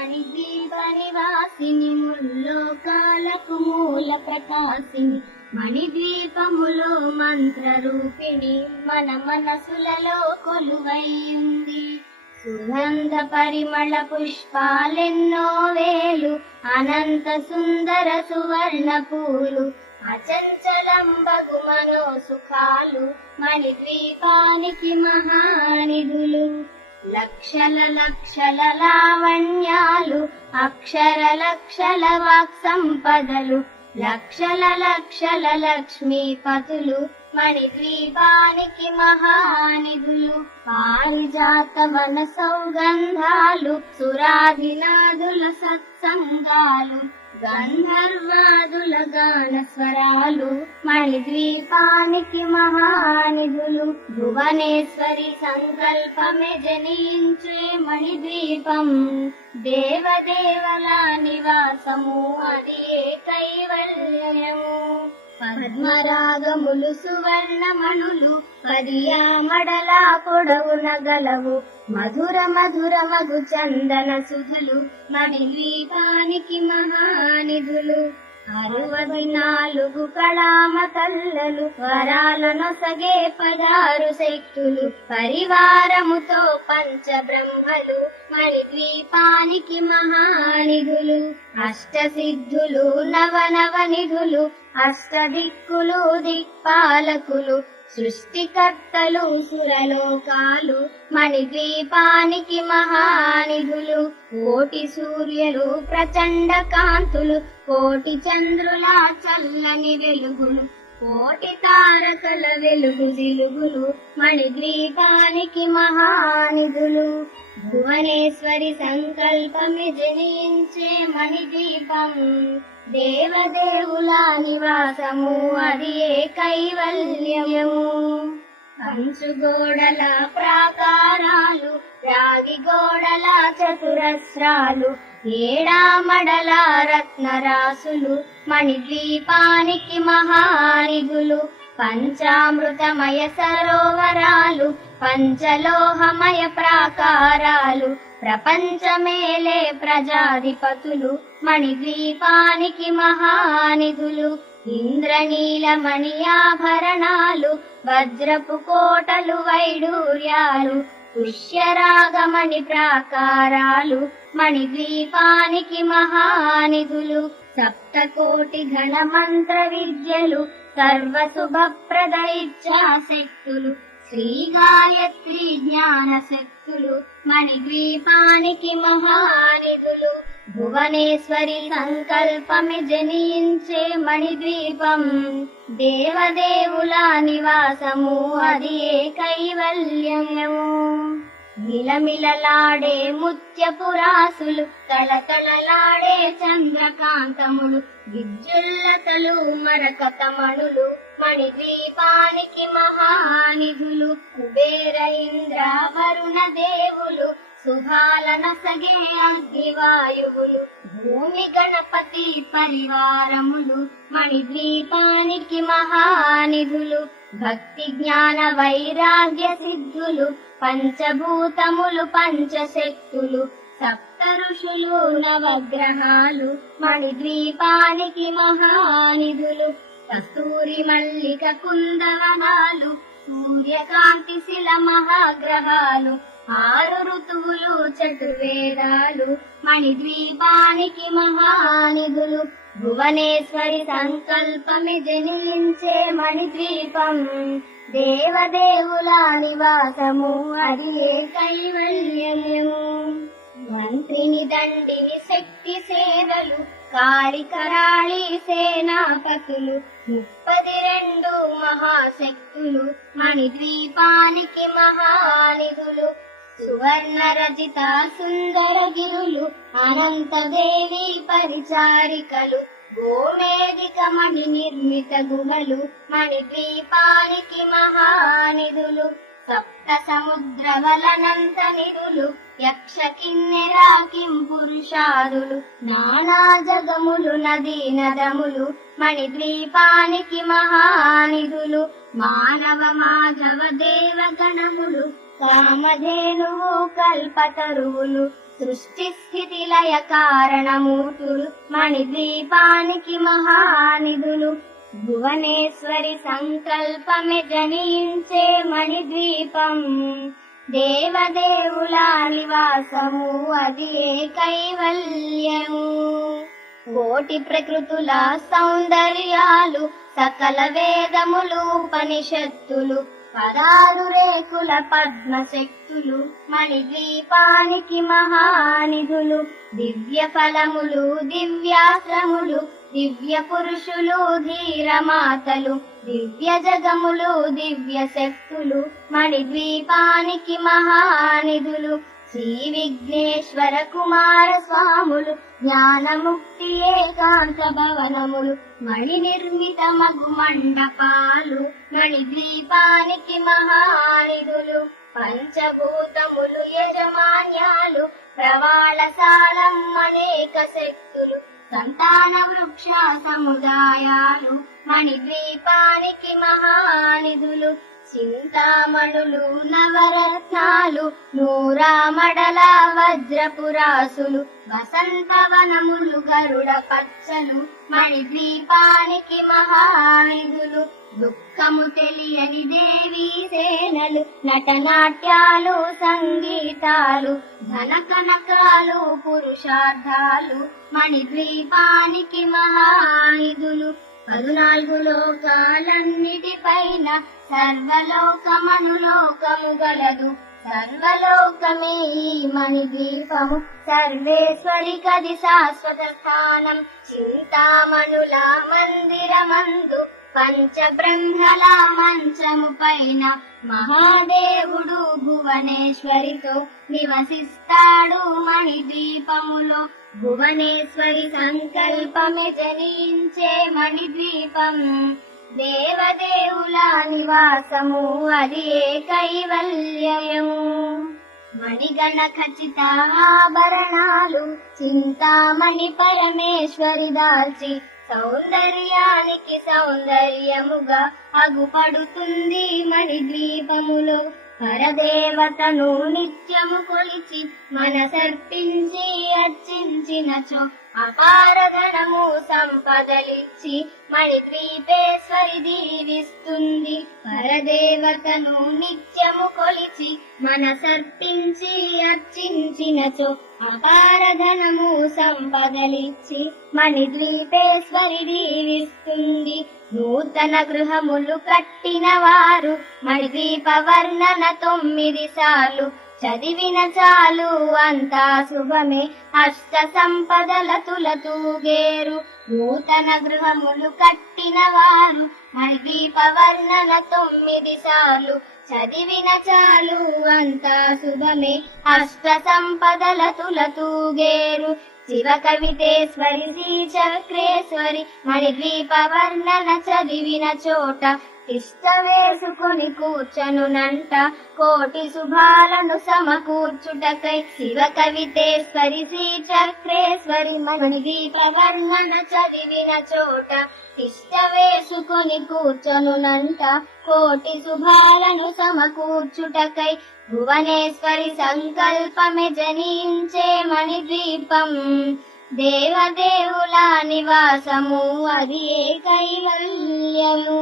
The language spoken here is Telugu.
మణిద్వీప నివాసిని ముల్లోకాలకు మూల ప్రకాశిని మణిద్వీపములో మంత్ర రూపిణి మన మనసులలో కొలువైంది. సుగంధ పరిమళ పుష్పాలెన్నో వేలు అనంత సుందర సువర్ణ పూలు అచంచలంబగు మనో సుఖాలు మణిద్వీపానికి మహానిధులు. లక్షల లక్షల లావణ్యాలు అక్షర లక్షల వాక్ సంపదలు లక్షల లక్షల లక్ష్మీపతులు మణిద్వీపానికి మహానిధులు. పారిజాత వన సౌగంధాలు సురాధినాదుల సత్సంగాలు గంధర్వాదుల గాన స్వరాలు మణిద్వీపానికి మహానిధులు. భువనేశ్వరి సంకల్పమే జనించే మణిద్వీపం దేవదేవల నివాసము అది కైవల్యము. పద్మరాగములు సువర్ణమణులు పదియామడల పొడవున గలవు మధుర మధుర మగు చందన సుధలు మణిద్వీపానికి మహానిధులు. 64 కళామ తల్లలు వరాలనొసగే 16 శక్తులు పరివారముతో పంచబ్రహ్మలు మణిద్వీపానికి మహానిధులు. అష్టసిద్ధులు నవనవనిధులు అష్టదిక్కులు దిక్పాలకులు సృష్టికర్తలు సురలోకాలు మణిద్వీపానికి మహానిధులు. కోటి సూర్యులు ప్రచండ కాంతులు కోటి చంద్రుల చల్లని వెలుగులు కోటి తారకల వెలుగు జిలుగులు మణిద్వీపానికి మహానిధులు. భువనేశ్వరి సంకల్పమి జనించే మణిద్వీపం దేవదేవుల నివాసము అది కైవల్యము. కంచుగోడల ప్రాకారాలు రాగి గోడల చతురస్రాలు ఏడామడల రత్నరాసులు మణిద్వీపానికి మహానిధులు. పంచామృతమయ సరోవరాలు పంచలోహమయ ప్రాకారాలు ప్రపంచమేలే ప్రజాధిపతులు మణిద్వీపానికి మహానిధులు. ఇంద్రనీలమణి ఆభరణాలు వజ్రపు కోటలు వైడూర్యాలు పుష్యరాగమణి ప్రాకారాలు మణిద్వీపానికి మహానిధులు. సప్తకోటి ఘన మంత్ర విద్యలు సర్వశుభప్రద ఇచ్ఛాశక్తులు శ్రీ గాయత్రి జ్ఞాన శక్తులు మణిద్వీపానికి మహానిధులు. భువనేశ్వరి సంకల్పమి జనించే మణిద్వీపం దేవదేవుల నివాసము అది కైవల్యము. మిలమిలలాడే ముత్యపురాసులు తలతలలాడే చంద్రకాంతములు విద్యుల్లతలు మరకతమణులు మణిద్వీపానికి మహానిధులు. కుబేర ఇంద్ర వరుణ దేవులు శుభాలనసగే అగ్నివాయువులు భూమి గణపతి పరివారములు మణిద్వీపానికి మహానిధులు. భక్తి జ్ఞాన వైరాగ్య సిద్ధులు పంచభూతములు పంచశక్తులు సప్త ఋషులు నవగ్రహాలు మణిద్వీపానికి మహానిధులు. కస్తూరి మల్లిక కుందవనాలు సూర్యకాంతి శిల మహాగ్రహాలు 6 ఋతువులు చతుర్వేదాలు మణిద్వీపానికి మహానిధులు. భువనేశ్వరి సంకల్పమి జనించే మణిద్వీపం దేవదేవుల నివాసము అది కైవల్యము. మంత్రిని దండిని శక్తి సేవలు కాళికరాళి సేనాపతులు 32 మహాశక్తులు మణిద్వీపానికి మహానిధులు. సువర్ణ రచిత సుందర గిరులు అనంతదేవి పరిచారికలు గోమేదిక మణి నిర్మిత గుహలు మణిద్వీపానికి మహానిధులు. సప్త సముద్ర వలనంత నిధులు యక్ష కిన్నెర కిం పురుషాదులు నానా జగములు నదీ నదములు మణిద్వీపానికి మహానిధులు. మానవ మాధవ దేవగణములు కామధేనువు కల్పతరువులు సృష్టి స్థితి లయ కారణమూర్తులు మణిద్వీపానికి మహానిధులు భువనేశ్వరి సంకల్పమే జనించే మణిద్వీపం దేవదేవుల నివాసము అది కైవల్యము కోటి ప్రకృతుల సౌందర్యాలు సకల వేదములు ఉపనిషత్తులు పదారు రేకుల పద్మశక్తులు మణిద్వీపానికి మహానిధులు దివ్య ఫలములు దివ్యాశ్రములు దివ్య పురుషులు ధీరమాతలు దివ్య జగములు దివ్య శక్తులు మణిద్వీపానికి మహానిధులు శ్రీ విఘ్నేశ్వర కుమార స్వాములు జ్ఞానముక్తి ఏకాంత భవనములు మణి నిర్మిత మగు మండపాలు మణిద్వీపానికి మహానిధులు పంచభూతములు యజమాన్యాలు ప్రవాళశాలం అనేక శక్తులు సంతాన వృక్ష సముదాయాలు మణిద్వీపానికి మహానిధులు చింతామణులు నవరత్నాలు నూరామడల వజ్రపురాసులు వసంతవనములు గరుడ పచ్చలు మణిద్వీపానికి మహానిధులు దుఃఖము తెలియని దేవీ సేనలు నటనాట్యాలు సంగీతాలు ధన కనకాలు పురుషార్థాలు మణిద్వీపానికి మహానిధులు 14 లోకాలన్నిటిపైన సర్వలోకమనులోకము గలదు సర్వలోకమే ఈ మణిద్వీపము సర్వేశ్వరి కది శాశ్వత స్థానం చింతామణుల మందిరమందు పంచబ్రహ్మల మంచము పైన మహాదేవుడు భువనేశ్వరితో నివసిస్తాడు మణిద్వీపములో భువనేశ్వరి సంకల్పమే జనించే మణిద్వీపం దేవదేవుల నివాసము అది కైవల్యము మణిగణ ఖచ్చిత ఆభరణాలు చింతామణి పరమేశ్వరి దాల్చి సౌందర్యానికి సౌందర్యముగా అగుపడుతుంది మణిద్వీపములో పరదేవతను నిత్యము కొలిచి మనసర్పించి అర్చించినచో అపార ధనము సంపదలిచ్చి మణిద్వీపేశ్వరి దీవిస్తుంది పరదేవతను నిత్యము కొలిచి మనసర్పించి అర్చించినచో అపార ధనము సంపదలిచ్చి మణిద్వీపేశ్వరి దీవిస్తుంది నూతన గృహములు కట్టిన వారు మణిద్వీప వర్ణన 9 సార్లు చదివిన చాలు అంతా శుభమే అష్ట సంపదల తులతూగేరు నూతన గృహములు కట్టిన వారు మణిద్వీప వర్ణన 9 సార్లు చదివిన చాలు అంతా శుభమే అష్ట సంపదల తులతూగేరు శివ కవితేశ్వరి శ్రీ చక్రేశ్వరి మణిద్వీప వర్ణన చదివిన చోట తిష్ట వేసుకుని కూర్చనునంట కోటి శుభాలను సమకూర్చుటకై శివ కవితేశ్వరి శ్రీ చక్రేశ్వరి మణిద్వీప వర్ణన చదివిన చోట తిష్ట వేసుకుని కూర్చనునంట కోటి శుభాలను సమకూర్చుటకై భువనేశ్వరి సంకల్పమే జనించే మణిద్వీపం దేవదేవుల నివాసము అది కైవల్యము